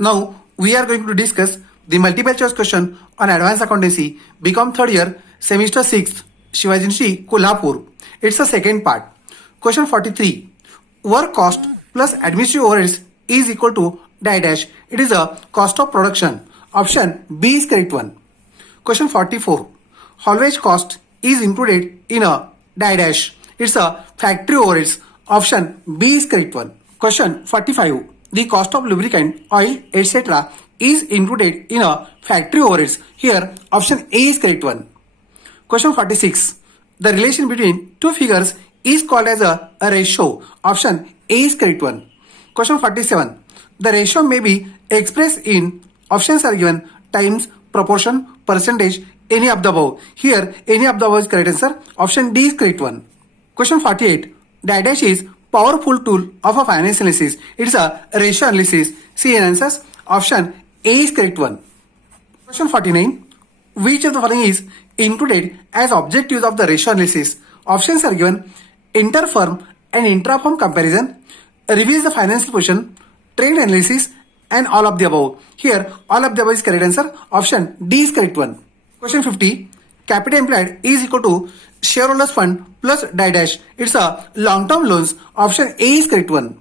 Now we are going to discuss the multiple choice question on advanced accountancy, BCom third year, semester 6th, Shivaji University, Kolhapur. It's the second part. Question 43. Work cost plus administrative overheads is equal to dash dash. It is a cost of production. Option B is correct one. Question 44. Haulage cost is included in a dash dash. It's a factory overheads. Option B is correct one. Question 45. The cost of lubricant, oil, etc. is included in a factory overheads. Here, option A is correct one. Question 46. The relation between two figures is called as a ratio. Option A is correct one. Question 47. The ratio may be expressed in options are given times, proportion, percentage, any of the above. Here, any of the above is correct answer. Option D is correct one. Question 48. Dash dash is powerful tool of a finance analysis. It's a ratio analysis. See answers. Option A is correct one. Question 49. Which of the following is included as objectives of the ratio analysis? Options are given inter-firm and intra-firm comparison, reviews the financial position, trade analysis, and all of the above. Here, all of the above is correct answer. Option D is correct one. Question 50. Capital employed is equal to shareholders fund plus dash dash. It's a long-term loans. Option A is correct one.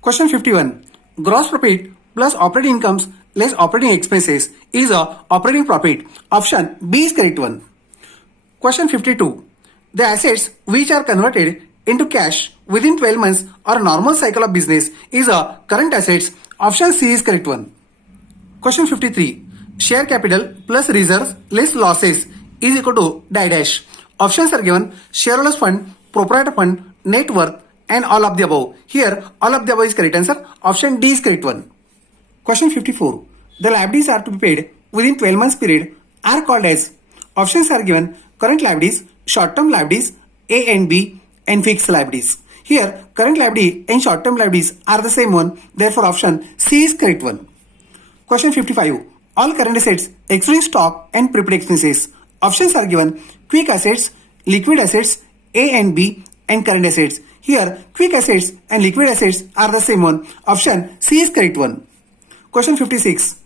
Question 51. Gross profit plus operating incomes less operating expenses is a operating profit. Option B is correct one. Question 52. The assets which are converted into cash within 12 months or a normal cycle of business is a current assets. Option C is correct one. Question 53. Share capital plus reserves less losses is equal to dash dash. Options are given shareholders fund, proprietor fund, net worth, and all of the above. Here, all of the above is correct answer. Option D is correct one. Question 54. The liabilities are to be paid within 12 months period are called as. Options are given current liabilities, short-term liabilities, A and B, and fixed liabilities. Here, current liability and short-term liabilities are the same one. Therefore, option C is correct one. Question 55. All current assets excluding stock and prepaid expenses. Options are given quick assets, liquid assets, A and B, and current assets. Here, quick assets and liquid assets are the same one. Option C is correct one. Question 56.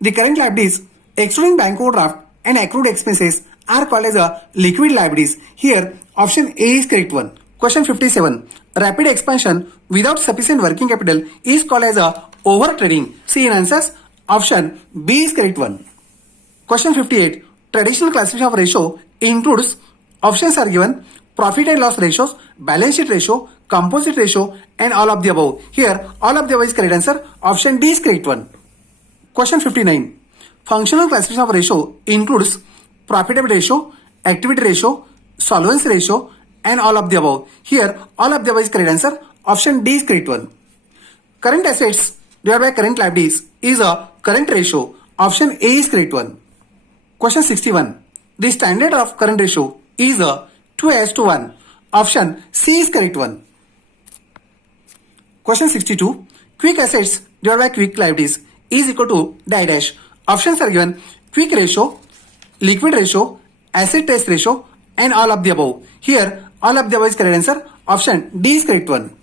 The current liabilities excluding bank overdraft and accrued expenses are called as a liquid liabilities. Here, option A is correct one. Question 57. Rapid expansion without sufficient working capital is called as a over trading. See in answers. Option B is correct one. Question 58. Traditional classification of ratio includes. Options are given profit and loss ratios, balance sheet ratio, composite ratio, and all of the above. Here, all of the above is correct answer. Option D is correct one. Question 59. Functional classification of ratio includes profitability ratio, activity ratio, solvency ratio, and all of the above. Here, all of the above is correct answer. Option D is correct one. Current assets divided by current liabilities is a current ratio. Option A is correct one. Question 61. The standard of current ratio is a 2:1. Option C is correct one. Question 62. Quick assets divided by quick liabilities is equal to dash dash. Options are given quick ratio, liquid ratio, asset test ratio, and all of the above. Here, all of the above is correct answer. Option D is correct one.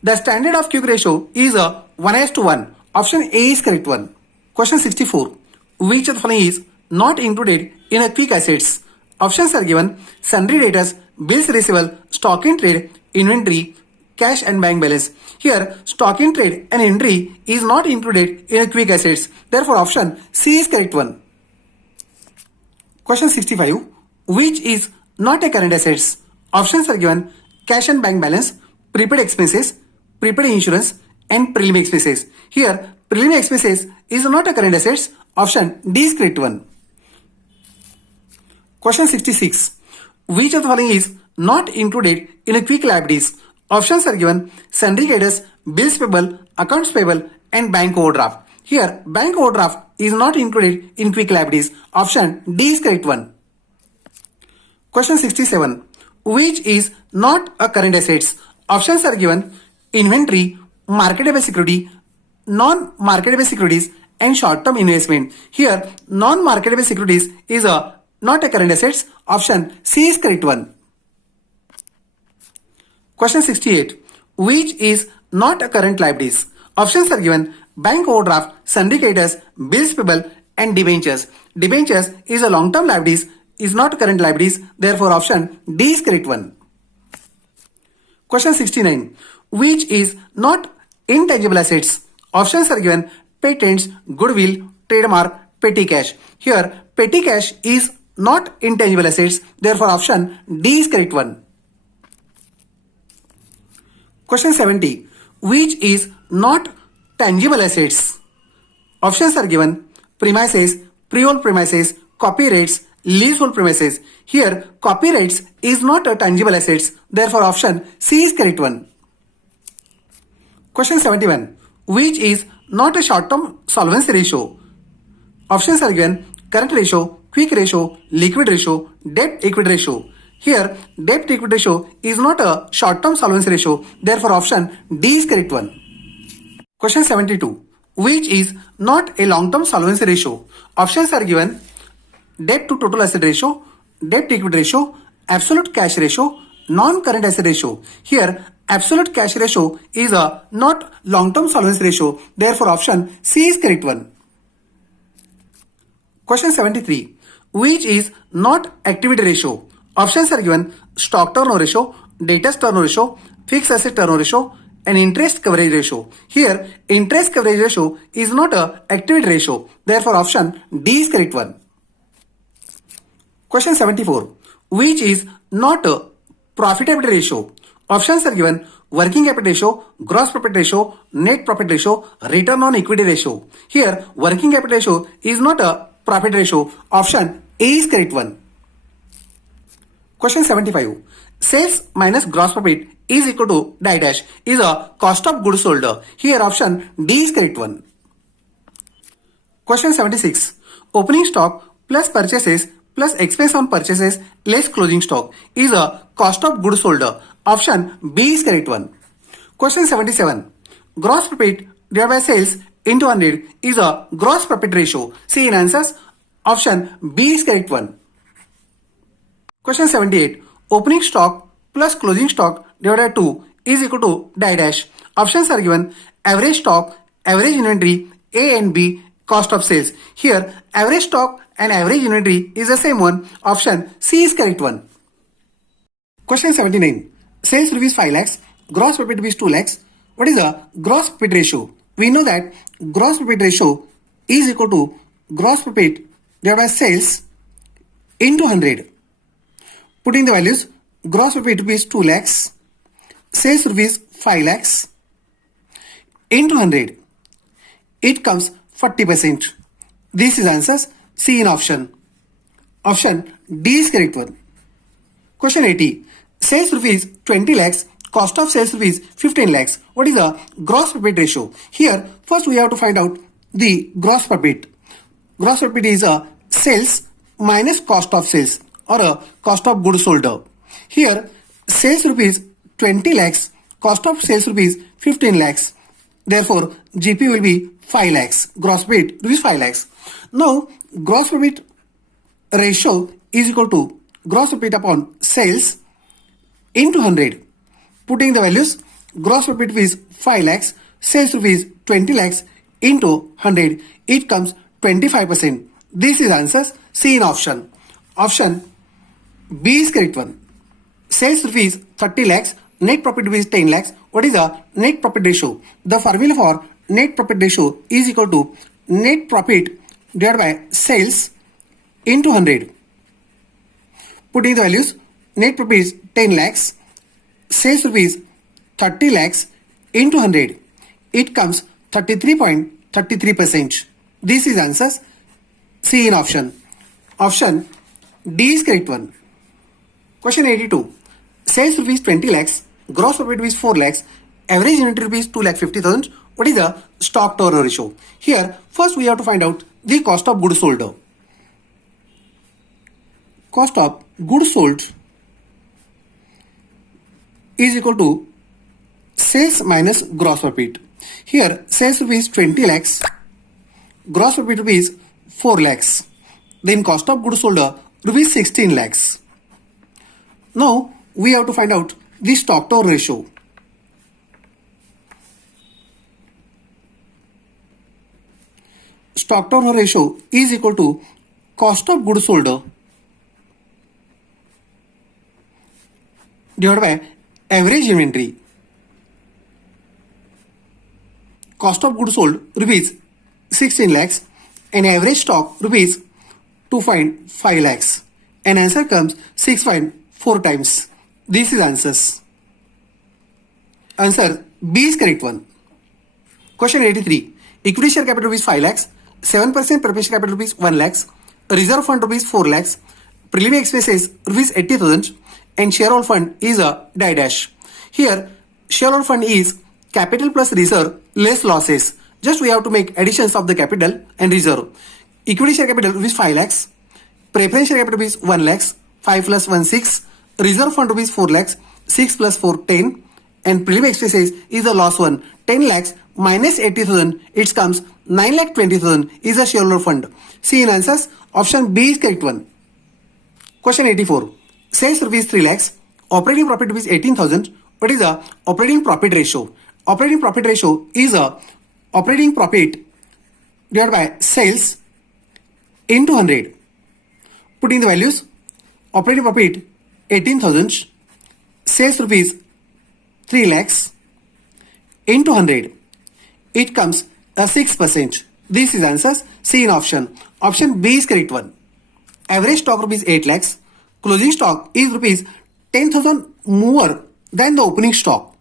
The standard of quick ratio is a 1:1. Option A is correct one. Question 64. Which of the following is not included in a quick assets? Options are given sundry debtors, bills receivable, stock in trade, inventory, cash and bank balance. Here, stock in trade and inventory is not included in a quick assets. Therefore, option C is correct one. Question 65. Which is not a current assets? Options are given cash and bank balance, prepaid expenses, prepaid insurance, and preliminary expenses. Here, preliminary expenses is not a current assets. Option D is correct one. Question 66. Which of the following is not included in a quick liabilities? Options are given sundry creditors, bills payable, accounts payable, and bank overdraft. Here, bank overdraft is not included in quick liabilities. Option D is correct one. Question 67. Which is not a current assets? Options are given inventory, marketable security, non-marketable securities, and short-term investment. Here, non-marketable securities is not a current assets. Option C is correct one. Question 68. Which is not a current liabilities? Options are given: bank overdraft, syndicators, bills payable, and debentures. Debentures is a long-term liabilities, is not current liabilities. Therefore, option D is correct one. Question 69. Which is not intangible assets? Options are given: patents, goodwill, trademark, petty cash. Here, petty cash is not intangible assets. Therefore, option D is correct one. Question 70. Which is not tangible assets? Options are given: premises, freehold premises, copyrights, leasehold premises. Here, copyrights is not a tangible assets. Therefore, option C is correct one. Question 71. Which is not a short-term solvency ratio? Options are given: current ratio, quick ratio, liquid ratio, debt equity ratio. Here, debt equity ratio is not a short-term solvency ratio. Therefore, option D is correct one. Question 72. Which is not a long-term solvency ratio? Options are given: debt to total asset ratio, debt equity ratio, absolute cash ratio, non-current asset ratio. Here, absolute cash ratio is a not long-term solvency ratio. Therefore, option C is correct one. Question 73. Which is not activity ratio? Options are given: stock turnover ratio, debtors turnover ratio, fixed asset turnover ratio, and interest coverage ratio. Here, interest coverage ratio is not a activity ratio. Therefore, option D is correct one. Question 74. Which is not a profitability ratio? Options are given: working capital ratio, gross profit ratio, net profit ratio, return on equity ratio. Here, working capital ratio is not a profit ratio. Option A is correct one. Question 75. Sales minus gross profit is equal to dash is a cost of goods sold. Here, option D is correct one. Question 76. Opening stock plus purchases plus expense on purchases less closing stock is a cost of goods sold. Option B is correct one. Question 77. Gross profit divided by sales into 100 is a gross profit ratio. See in answers. Option B is correct one. Question 78. Opening stock plus closing stock divided by 2 is equal to dash. Options are given: average stock, average inventory, A and B, cost of sales. Here, average stock and average inventory is the same one. Option C is correct one. Question 79. Sales rupees 5 lakhs, gross profit rupees 2 lakhs. What is the gross profit ratio? We know that gross profit ratio is equal to gross profit divided by sales into 100. Putting the values: gross profit rupees 2 lakhs, sales rupees 5 lakhs into 100. It comes 40%. This is answers C in option. Option D is correct one. Question 80. Sales rupees 20 lakhs, cost of sales rupees 15 lakhs. What is the gross profit ratio? Here, first we have to find out the gross profit. Gross profit is a sales minus cost of sales or a cost of goods sold. Here, sales rupees 20 lakhs, cost of sales rupees 15 lakhs. Therefore, GP will be 5 lakhs. Gross profit rupees 5 lakhs. Now, gross profit ratio is equal to gross profit upon sales into 100. Putting the values: gross profit is 5 lakhs, sales rupees 20 lakhs into 100. It comes 25%. This is answers C in option. Option B is correct one. Sales rupees 30 lakhs, net profit rupees 10 lakhs. What is the net profit ratio? The formula for net profit ratio is equal to net profit divided by sales into 100. Putting the values: net profit is 10 lakhs, sales rupees 30 lakhs into 100. It comes 33.33%. This is answers C in option. Option D is correct one. Question 82. Sales rupees 20 lakhs, gross profit rupees 4 lakhs, average inventory rupees 2,50,000. What is the stock turnover ratio? Here, first we have to find out the cost of goods sold. Cost of goods sold is equal to sales minus gross profit. Here, sales rupees 20 lakhs, gross profit rupees 4 lakhs. Then cost of goods sold rupees 16 lakhs. Now, we have to find out the stock turnover ratio. stock turnover ratio is equal to cost of goods sold divided by average inventory. Cost of goods sold rupees 16 lakhs and average stock rupees 2.5 lakhs. And answer comes 6.4 times. This is answers. Answer B is correct one. Question 83. Equity share capital rupees 5 lakhs, 7% preferential capital rupees 1 lakhs, reserve fund rupees 4 lakhs, preliminary expenses rupees 80,000 and shareholder fund is a dash. Here shareholder fund is capital plus reserve less losses. Just we have to make additions of the capital and reserve. Equity share capital rupees 5 lakhs, preferential share capital rupees 1 lakhs, 5 plus 1 6, reserve fund rupees 4 lakhs, 6 plus 4 10 and preliminary expenses is the loss one 10 lakhs minus 80,000 it comes 9,20,000 is a shareholder fund. See in answers option B is correct one. Question 84. Sales rupees 3 lakhs, operating profit rupees 18,000. What is the operating profit ratio? Operating profit ratio is a operating profit divided by sales into 100. Putting the values, operating profit 18,000, sales rupees 3 lakhs into 100. It comes a 6%. This is answers. C in option. Option B is correct one. Average stock rupees 8 lakhs. Closing stock is rupees 10,000 more than the opening stock.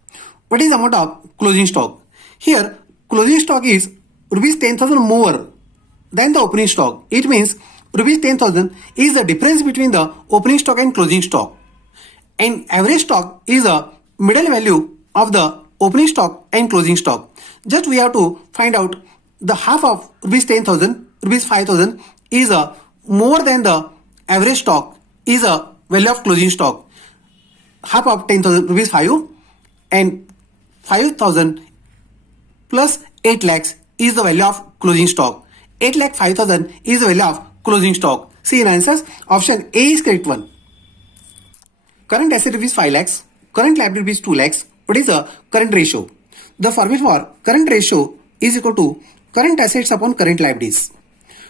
What is the amount of closing stock? Here closing stock is rupees 10,000 more than the opening stock. It means rupees 10,000 is the difference between the opening stock and closing stock. And average stock is a middle value of the opening stock and closing stock. Just we have to find out the half of rupees 10,000, rupees 5,000 is a more than the average stock is a value of closing stock. Half of 10,000 rupees 5 and 5,000 plus 8 lakhs is the value of closing stock. 8 lakh 5,000 is the value of closing stock. See in answers option A is correct one. Current asset rupees 5 lakhs, current liability rupees 2 lakhs. What is the current ratio? The formula for current ratio is equal to current assets upon current liabilities.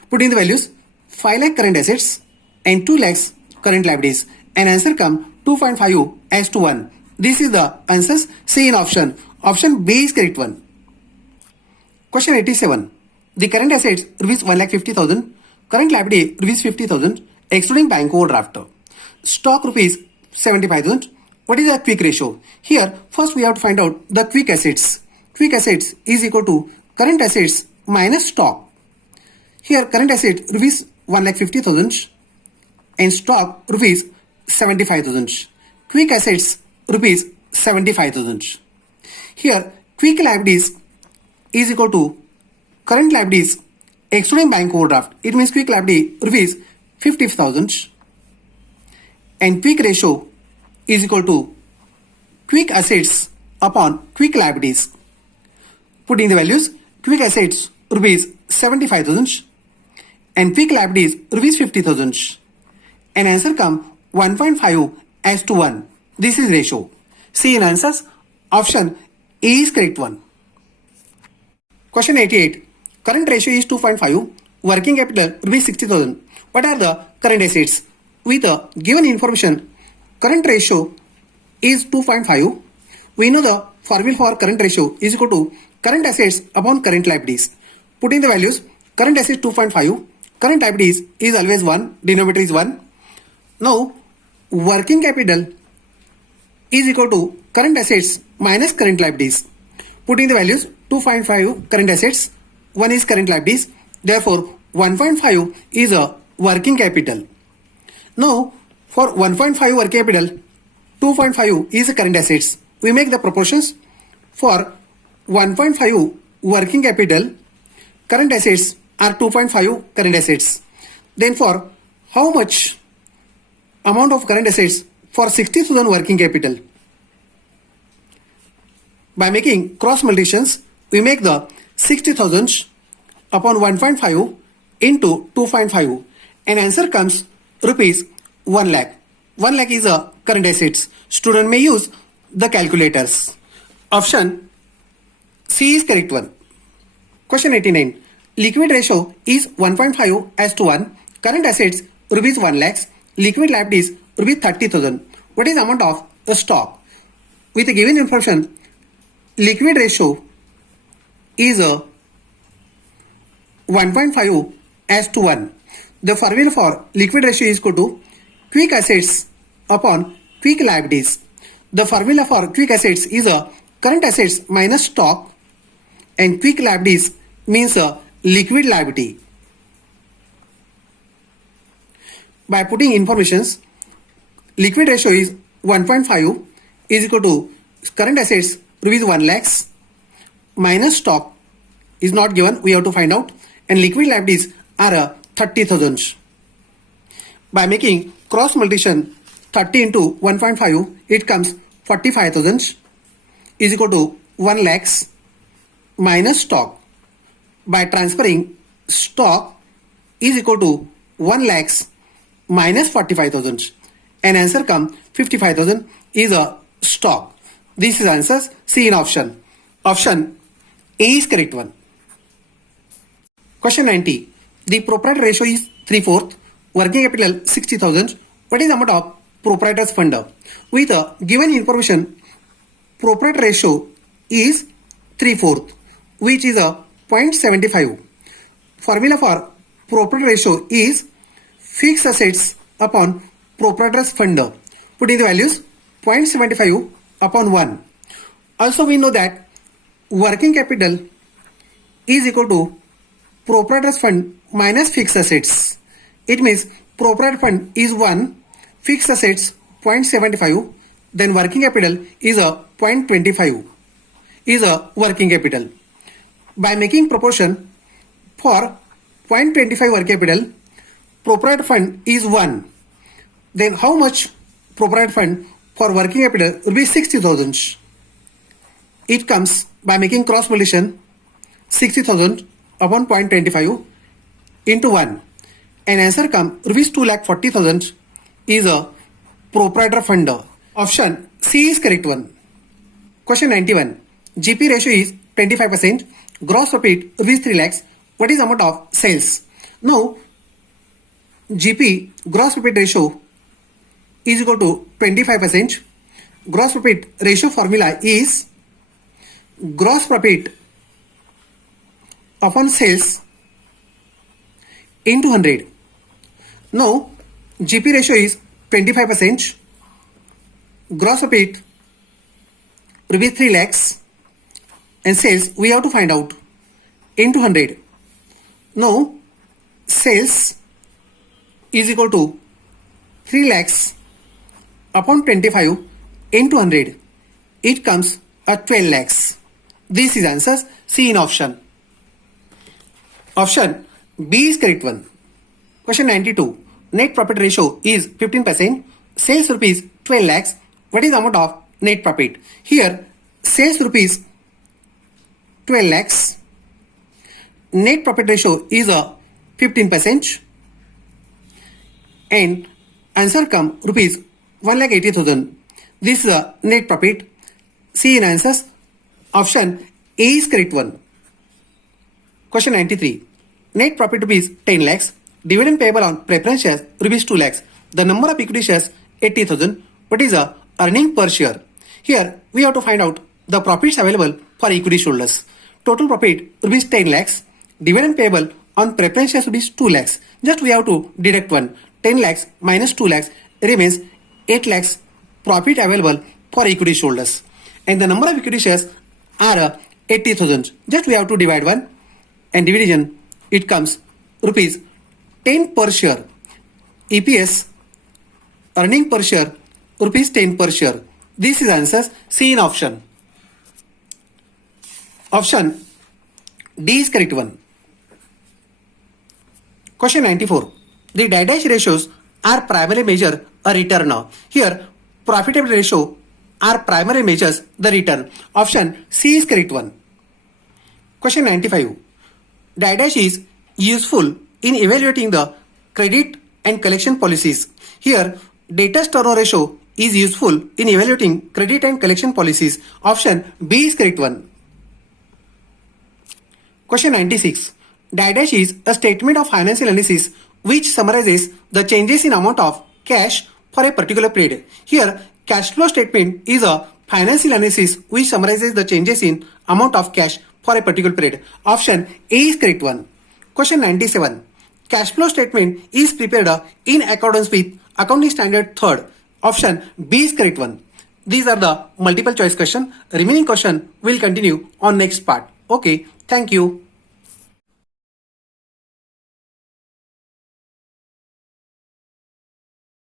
Put in the values 5 lakh current assets and 2 lakhs current liabilities and answer come 2.5 as to 1. This is the answers. C in option. Option B is correct one. Question 87. The current assets rupees 1,50,000, current liability rupees 50,000 excluding bank overdraft. Stock rupees 75,000. What is the quick ratio? Here first we have to find out the quick assets. Quick assets is equal to current assets minus stock. Here current assets rupees 1,50,000 and stock rupees 75,000. Quick assets rupees 75,000. Here quick liabilities is equal to current liabilities excluding bank overdraft. It means quick liability rupees 50,000 and quick ratio is equal to quick assets upon quick liabilities. Putting the values, quick assets rupees 75,000 and quick liabilities rupees 50,000 and answer come 1.5 as to 1. This is ratio. See in answers option A is correct one. Question 88. Current ratio is 2.5. Working capital rupees 60,000. What are the current assets? With the given information, current ratio is 2.5. We know the formula for current ratio is equal to current assets upon current liabilities. Putting the values, current assets 2.5, current liabilities is always 1, denominator is 1. Now, working capital is equal to current assets minus current liabilities. Putting the values, 2.5 current assets, 1 is current liabilities. Therefore, 1.5 is a working capital. Now, for 1.5 working capital, 2.5 is current assets. We make the proportions. For 1.5 working capital, current assets are 2.5 current assets. Then for how much amount of current assets for 60,000 working capital? By making cross multiplications, we make the 60,000 upon 1.5 into 2.5 and answer comes rupees 1 lakh. 1 lakh is a current assets. Student may use the calculators. Option C is correct one. Question 89. liquid ratio is 1.5 as to 1. Current assets rupees 1 lakhs. Liquid liabilities rupees 30,000. What is the amount of the stock? With the given information, liquid ratio is 1.5 as to 1. The formula for liquid ratio is equal to quick assets upon quick liabilities. The formula for quick assets is current assets minus stock, and quick liabilities means liquid liability. By putting informations, liquid ratio is 1.5 is equal to current assets rupees 1 lakhs minus stock is not given, we have to find out, and liquid liabilities are 30,000. By making cross multiplication 30 into 1.5, it comes 45,000 is equal to 1 lakhs minus stock. By transferring stock is equal to 1 lakhs minus 45,000, and answer come 55,000 is a stock. This is answers C in option. Option A is correct one. Question 90. The proprietor ratio is 3/4. Working capital 60,000. What is the amount of proprietor's fund? With given information, proprietor ratio is 3/4, which is a 0.75. Formula for proprietor ratio is fixed assets upon proprietor's fund. Putting the values 0.75 upon 1. Also we know that working capital is equal to proprietor's fund minus fixed assets. It means proprietor fund is 1, fixed assets 0.75, then working capital is a 0.25 is a working capital. By making proportion for 0.25 working capital, proprietor fund is 1. Then how much proprietor fund for working capital will be 60,000. It comes by making cross multiplication 60,000 upon 0.25 into 1, and answer come rupees 2,40,000 is a proprietor fund. Option C is correct one. Question 91. GP ratio is 25%. Gross profit rupees 3 lakhs. What is the amount of sales? Now GP gross profit ratio is equal to 25%. Gross profit ratio formula is gross profit upon sales into 100. Now GP ratio is 25%. Gross profit rupees 3 lakhs, and sales we have to find out into 100. Now sales is equal to 3 lakhs upon 25 into 100. It comes at 12 lakhs. This is answers C in option. Option B is correct one. Question 92. Net profit ratio is 15%. Sales rupees 12 lakhs. What is the amount of net profit? Here sales rupees 12 lakhs. Net profit ratio is a 15%. And answer come rupees 1,80,000. This is a net profit. C in answers. Option A is correct one. Question 93. Net profit rupees 10 lakhs. Dividend payable on preference shares rupees 2 lakhs. The number of equity shares 80,000. What is the earning per share? Here we have to find out the profits available for equity holders. Total profit rupees 10 lakhs. Dividend payable on preference shares rupees 2 lakhs. Just we have to deduct one. 10 lakhs minus 2 lakhs remains 8 lakhs profit available for equity holders. And the number of equity shares are 80,000. Just we have to divide one, and division it comes rupees 10 per share. EPS earning per share rupees 10 per share. This is answers C in option. Option D is correct one. Question 94. The die-dash ratios are primary measure a return. Here profitability ratio are primary measures the return. Option C is correct one. Question 95. Die-dash is useful in evaluating the credit and collection policies. Here debtors turnover ratio is useful in evaluating credit and collection policies. Option B is correct one. Question 96. Dash is a statement of financial analysis which summarizes the changes in amount of cash for a particular period. Here, cash flow statement is a financial analysis which summarizes the changes in amount of cash for a particular period. Option A is correct one. Question 97. Cash flow statement is prepared in accordance with accounting standard third. Option B is correct one. These are the multiple choice question. Remaining question will continue on next part. Okay, thank you.